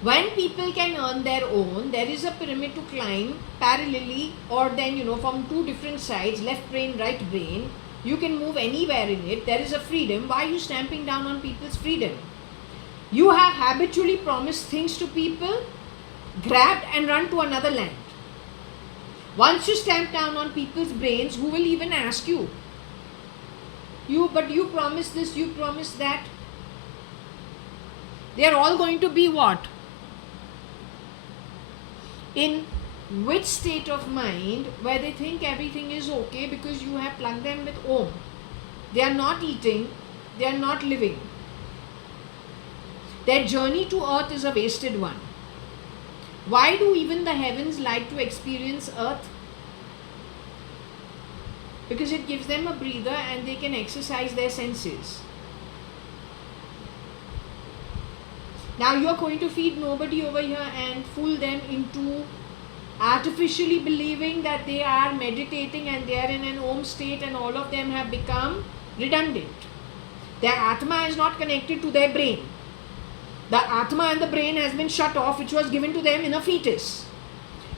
When people can earn their own, there is a pyramid to climb parallelly, or then from two different sides, left brain, right brain. You can move anywhere in it. There is a freedom. Why are you stamping down on people's freedom? You have habitually promised things to people, grabbed and run to another land. Once you stamp down on people's brains, who will even ask you? But you promised this, you promised that. They are all going to be what? In which state of mind where they think everything is okay because you have plugged them with Om. They are not eating, they are not living. Their journey to earth is a wasted one. Why do even the heavens like to experience earth? Because it gives them a breather and they can exercise their senses. Now you are going to feed nobody over here and fool them into artificially believing that they are meditating and they are in an Om state, and all of them have become redundant. Their Atma is not connected to their brain. The Atma and the brain has been shut off, which was given to them in a fetus.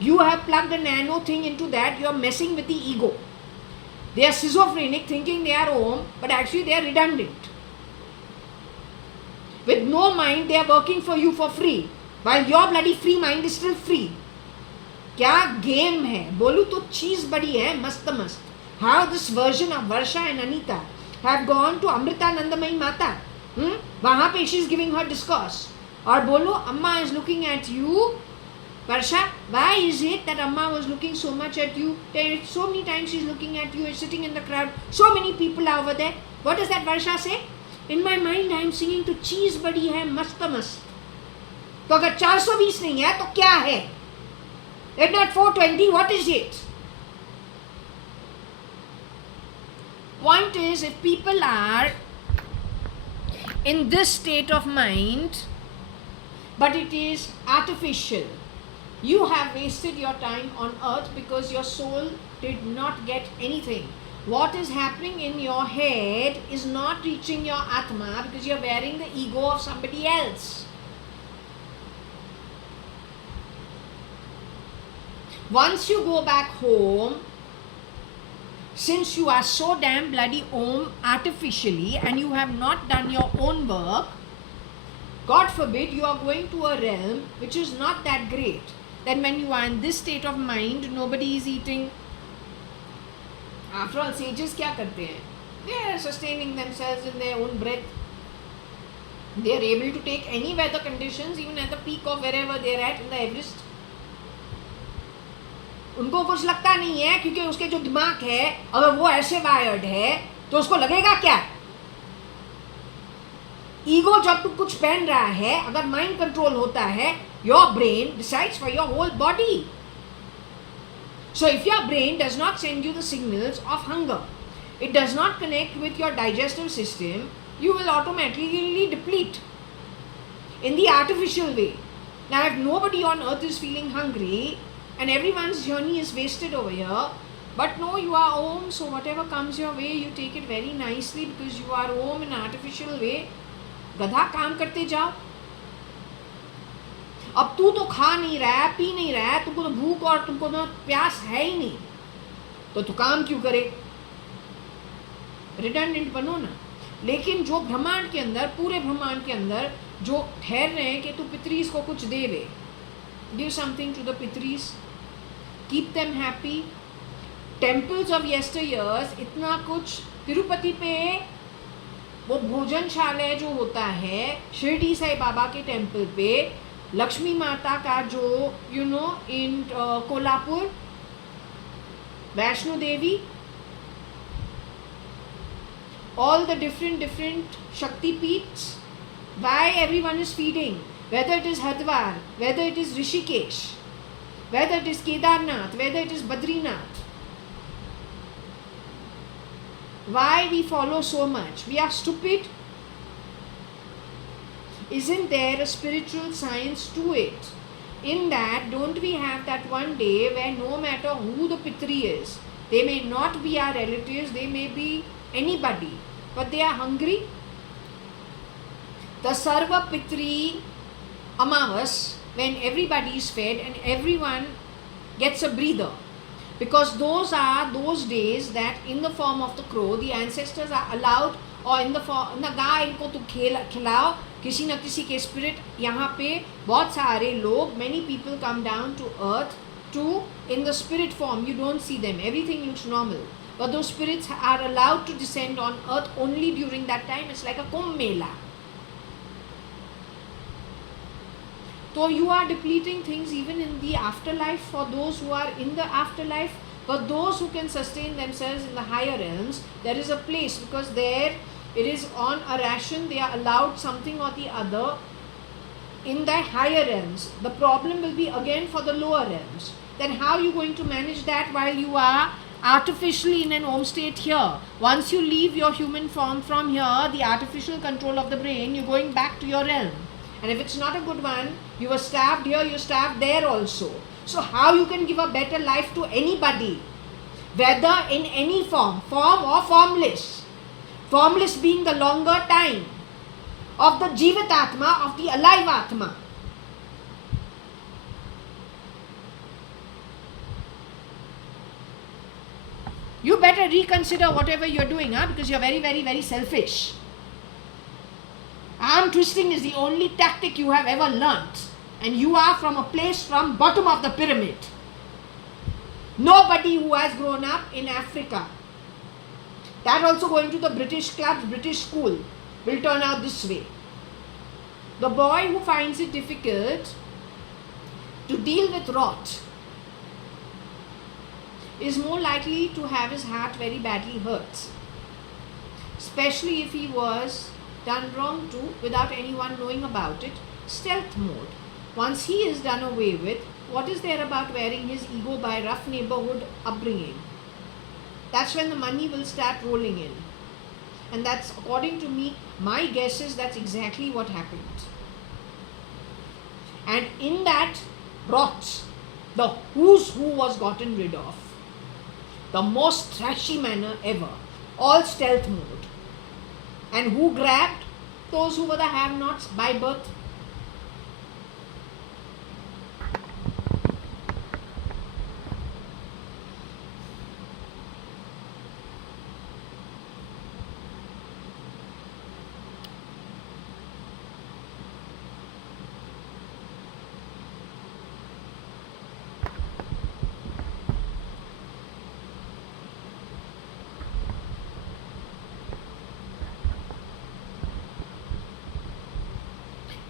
You have plugged a nano thing into that. You are messing with the ego. They are schizophrenic, thinking they are Om, but actually they are redundant. With no mind, they are working for you for free, while your bloody free mind is still free. क्या game है? बोलूँ तो चीज बड़ी है, मस्त मस्त. How this version of Varsha and Anita have gone to Amritanandamayi Mata. वहाँ पे she is giving her discourse. और बोलो, Amma is looking at you. Varsha, why is it that Amma was looking so much at you? So many times she is looking at you, sitting in the crowd. So many people are over there. What does that Varsha say? In my mind, I am singing to cheese बड़ी है, मस्त मस्त. तो अगर 420 नहीं है, तो क्या है? If not 420, what is it? Point is, if people are in this state of mind, but it is artificial, you have wasted your time on earth because your soul did not get anything. What is happening in your head is not reaching your Atma because you are wearing the ego of somebody else. Once you go back home, since you are so damn bloody Om artificially and you have not done your own work, God forbid you are going to a realm which is not that great. Then when you are in this state of mind, nobody is eating. After all, sages क्या करते हैं? They are sustaining themselves in their own breath. They are able to take any weather conditions, even at the peak of wherever they are at in the Everest. उनको कुछ लगता नहीं है, क्योंकि उसके जो दिमाग है, अगर वो ऐसे वायर्ड है तो उसको लगेगा क्या? ईगो जब तुम कुछ पहन रहा है, अगर माइंड कंट्रोल होता है, your brain decides for your whole body. So if your brain does not send you the signals of hunger, it does not connect with your digestive system, you will automatically deplete in the artificial way. Now if nobody on earth is feeling hungry and everyone's journey is wasted over here, but no, you are home, so whatever comes your way, you take it very nicely because you are home in an artificial way. गधा काम करते जाओ. अब तू तो खा नहीं रहा है, पी नहीं रहा है, तुमको तो भूख और तुमको तो प्यास है ही नहीं, तो तू काम क्यों करे? रिडंडेंट बनो ना. लेकिन जो ब्रह्मांड के अंदर, पूरे ब्रह्मांड के अंदर जो ठहर रहे हैं कि तू पितरीज को कुछ देवे, गिव समथिंग टू द पितरीज, keep them happy. Temples of yesteryears, इतना कुछ तिरुपति पे वो भोजनशाला जो होता है, शिरडी साई बाबा के टेम्पल पे, लक्ष्मी माता का जो इन Kolhapur, Vaishno Devi, all the different Shakti Peeths, why everyone is feeding, whether it is Hardwar, whether it is Rishikesh, whether it is Kedarnath, whether it is Badrinath. Why we follow so much? We are stupid. Isn't there a spiritual science to it? In that, don't we have that one day where no matter who the Pitri is, they may not be our relatives, they may be anybody, but they are hungry? The Sarva Pitri Amavas, when everybody is fed and everyone gets a breather. Because those are those days that in the form of the crow, the ancestors are allowed, और in the form ना गाय इनको तो खिलाओ, किसी न किसी के spirit यहाँ पे बहुत सारे लोग, many people come down to earth to, in the spirit form, you don't see them, everything looks normal, but those spirits are allowed to descend on earth only during that time. It's like a Kumbh Mela. So you are depleting things even in the afterlife for those who are in the afterlife. But those who can sustain themselves in the higher realms, there is a place, because there it is on a ration, they are allowed something or the other in the higher realms. The problem will be again for the lower realms. Then how are you going to manage that while you are artificially in an home state here? Once you leave your human form from here, the artificial control of the brain, you're going back to your realm. And if it's not a good one, you were starved here, you're starved there also. So how you can give a better life to anybody, whether in any form or formless. Formless being the longer time of the Jivat Atma, of the alive Atma. You better reconsider whatever you're doing, because you're very, very, very selfish. Arm twisting is the only tactic you have ever learnt, and you are from a place from bottom of the pyramid. Nobody who has grown up in Africa, that also going to the British clubs, British school, will turn out this way. The boy who finds it difficult to deal with rot is more likely to have his heart very badly hurt, especially if he was done wrong to without anyone knowing about it. Stealth mode. Once he is done away with, what is there about wearing his ego by rough neighborhood upbringing? That's when the money will start rolling in. And that's, according to me, my guess is that's exactly what happened. And in that rot, the who's who was gotten rid of. The most trashy manner ever. All stealth mode. And who grabbed? Those who were the have-nots by birth.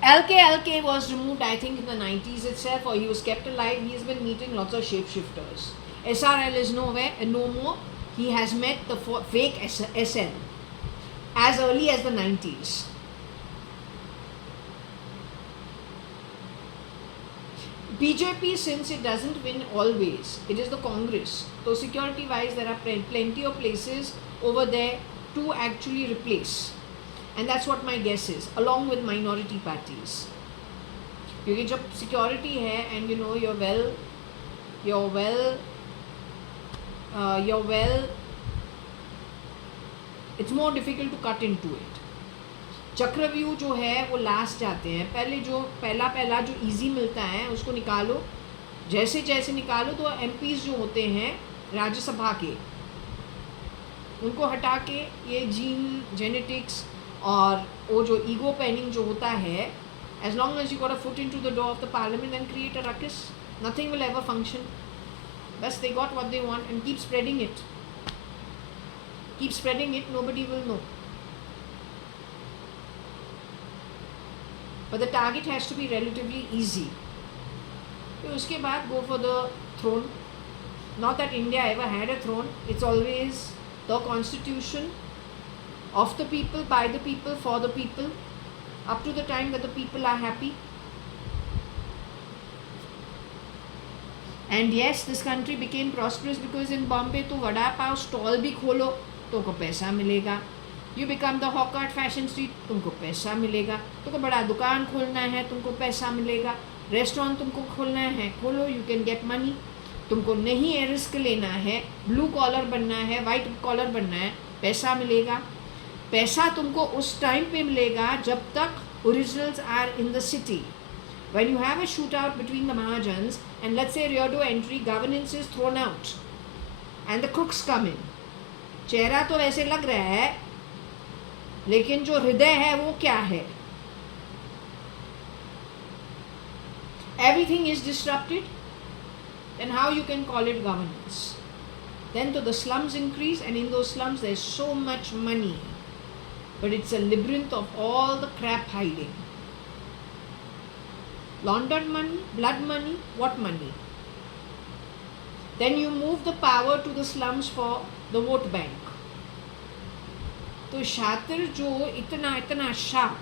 LK was removed, I think, in the 90s itself, or he was kept alive. He's been meeting lots of shapeshifters. SRL is nowhere, no more. He has met the fake SL as early as the 90s. BJP, since it doesn't win always, it is the Congress. So security wise, there are plenty of places over there to actually replace. And that's what my guess is, along with minority parties. क्योंकि जब security है and you know you're well, it's more difficult to cut into it. चक्रव्यूह जो है वो last जाते हैं. पहले जो पहला जो इजी मिलता है उसको निकालो. जैसे जैसे निकालो तो MPs जो होते हैं राज्यसभा के, उनको हटा के ये जेनेटिक्स और वो जो ईगो पेनिंग जो होता है, as long as you got a foot into the door of the parliament and create a ruckus, nothing will ever function. Bas they got what they want and keep spreading it. Nobody will know. But the target has to be relatively easy. फिर उसके बाद go for the throne. Not that India ever had a throne. It's always the constitution of the people, by the people, for the people, up to the time that the people are happy. And yes, this country became prosperous because in Bombay तो vada pav stall भी खोलो तुमको पैसा मिलेगा. You become the hawker at Fashion Street, तुमको पैसा मिलेगा. तुमको बड़ा दुकान खोलना है, तुमको पैसा मिलेगा. रेस्टोरेंट तुमको खोलना है, खोलो, you can get money. तुमको नहीं है रिस्क लेना है, ब्लू कॉलर बनना है, वाइट कॉलर बनना है, पैसा मिलेगा. पैसा तुमको उस टाइम पे मिलेगा जब तक originals are in the city. When you have a shootout between the Mahajans and let's say rear door entry, governance is thrown out and the crooks come in. चेहरा तो वैसे लग रहा है, लेकिन जो हृदय है वो क्या है? Everything is disrupted. Then how you can call it governance? Then to the slums increase, and in those slums there's so much money, but it's a labyrinth of all the crap hiding. Laundered money, blood money, what money? Then you move the power to the slums for the vote bank. तो शातिर जो इतना sharp,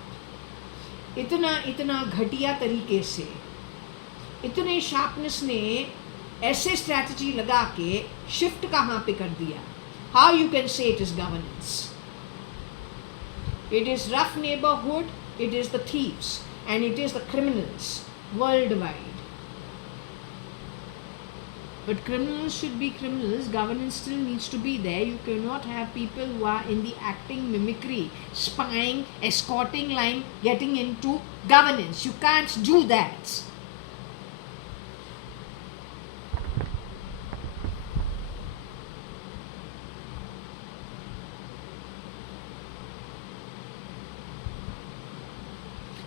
इतना घटिया तरीके से, इतने sharpness ने ऐसे स्ट्रैटेजी लगा के शिफ्ट कहाँ पे कर दिया? How you can say it is governance? It is rough neighborhood, it is the thieves, and it is the criminals worldwide. But criminals should be criminals. Governance still needs to be there. You cannot have people who are in the acting, mimicry, spying, escorting line getting into governance. You can't do that.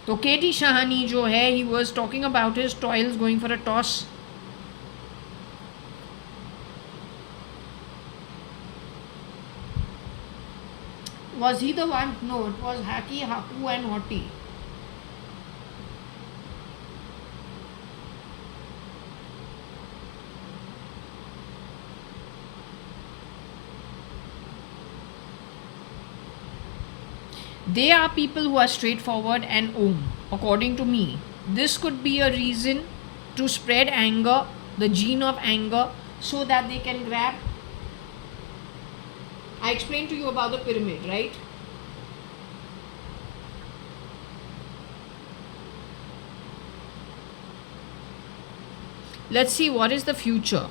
तो केटी शाहानी जो है, he was talking about his toils going for a toss. Was he the one? No, it was Haki, Haku and Hoti. They are people who are straightforward and according to me. This could be a reason to spread anger, the gene of anger, so that they can grab. I explained to you about the pyramid, right? Let's see what is the future.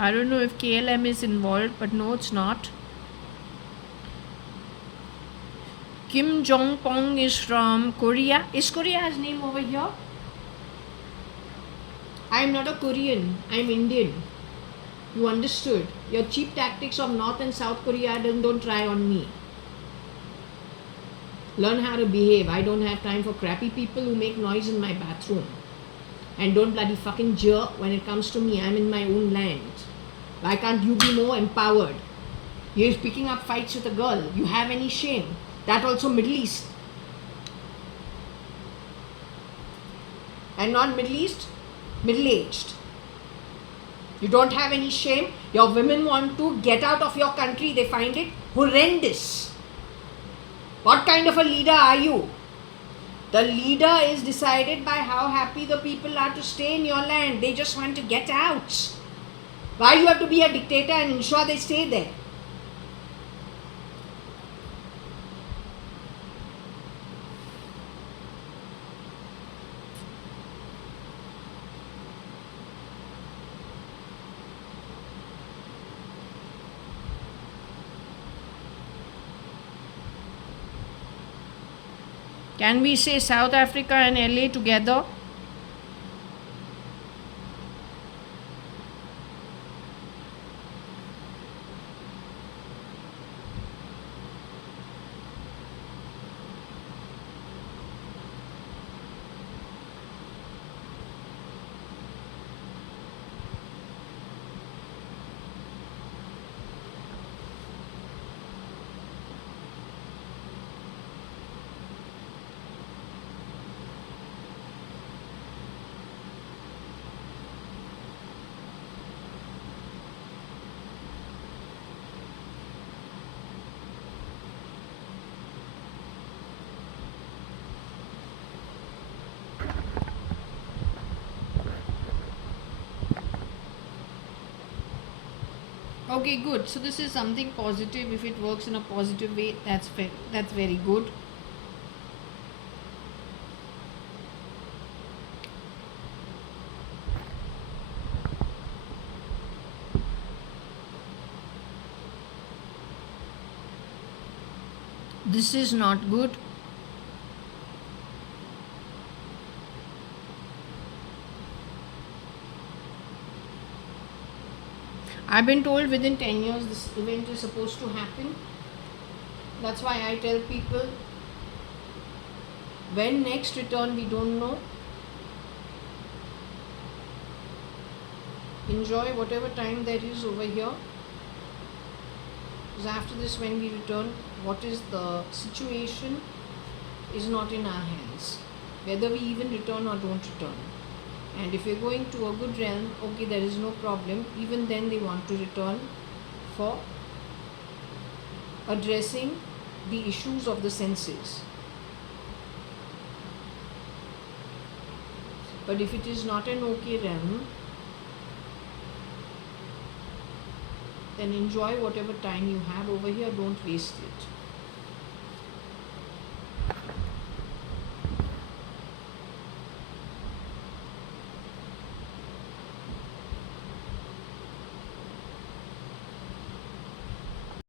I don't know if KLM is involved, but no, it's not. Kim Jong Pong is from Korea. Is Korea's name over here? I'm not a Korean. I'm Indian. You understood? Your cheap tactics of North and South Korea don't try on me. Learn how to behave. I don't have time for crappy people who make noise in my bathroom. And don't bloody fucking jeer when it comes to me. I'm in my own land. Why can't you be more empowered? You're picking up fights with a girl. You have any shame? That also Middle East. And not Middle East, middle-aged. You don't have any shame. Your women want to get out of your country. They find it horrendous. What kind of a leader are you? The leader is decided by how happy the people are to stay in your land. They just want to get out. Why you have to be a dictator and ensure they stay there? Can we say South Africa and LA together? Okay, good. So this is something positive. If it works in a positive way, that's very good. This is not good. I've been told within 10 years this event is supposed to happen. That's why I tell people, when next return we don't know. Enjoy whatever time there is over here. Because after this, when we return, what is the situation is not in our hands. Whether we even return or don't return. And if you're going to a good realm, okay, there is no problem. Even then they want to return for addressing the issues of the senses. But if it is not an okay realm, then enjoy whatever time you have over here, don't waste it.